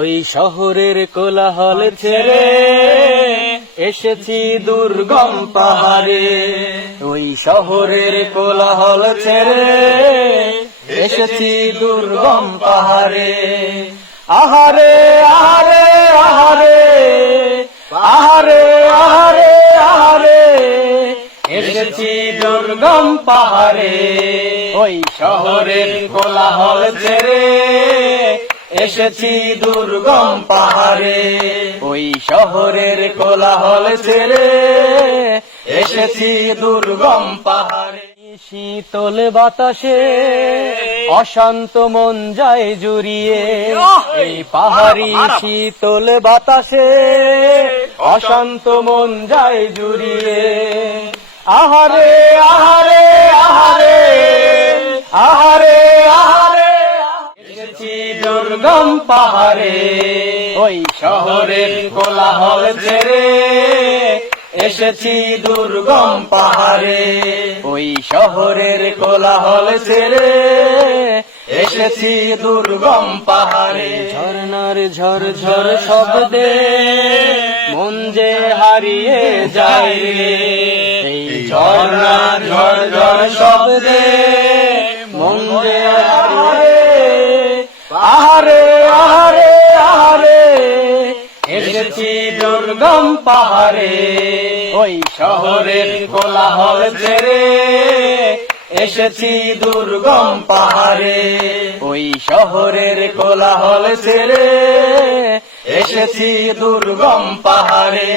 ওই শহরের কোলাহল ছেড়ে এসেছি দুর্গম পাহাড়ে, ওই শহরের কোলাহল ছেড়ে এসেছি দুর্গম পাহাড়ে। আহারে আহারে আহারে আহারে আহারে আহারে এসেছি দুর্গম পাহাড়ে, ওই শহরের কোলাহল ছেড়ে এসেছি দুর্গম পাহাড়ে, ওই শহরের কোলাহল ছেড়ে এসেছি দুর্গম পাহাড়ে। শীতল বাতাসে অশান্ত মন যায় জুড়িয়ে, এই পাহাড়ি শীতল বাতাসে অশান্ত মন যায় জুড়িয়ে। আহারে আহারে আহারে আহারে আহারে এসেছি দুর্গম পাহাড়ে, ওই শহরের কোলাহল ছেড়ে এসেছি দুর্গম পাহাড়ে, ওই শহরের কোলাহল ছেড়ে এসেছি দুর্গম পাহাড়ে। ঝর্ণার ঝরঝর শব্দে মন যে হারিয়ে যায় রে, এই ঝর্ণার ঝরঝর শব্দে মন যে হারিয়ে। আহারে আহারে আহারে এসেছি দুর্গম পাহাড়ে, ওই শহরের কোলাহল ছেড়ে এসেছি দুর্গম পাহাড়ে, ওই শহরের কোলাহল ছেড়ে এসেছি দুর্গম পাহাড়ে।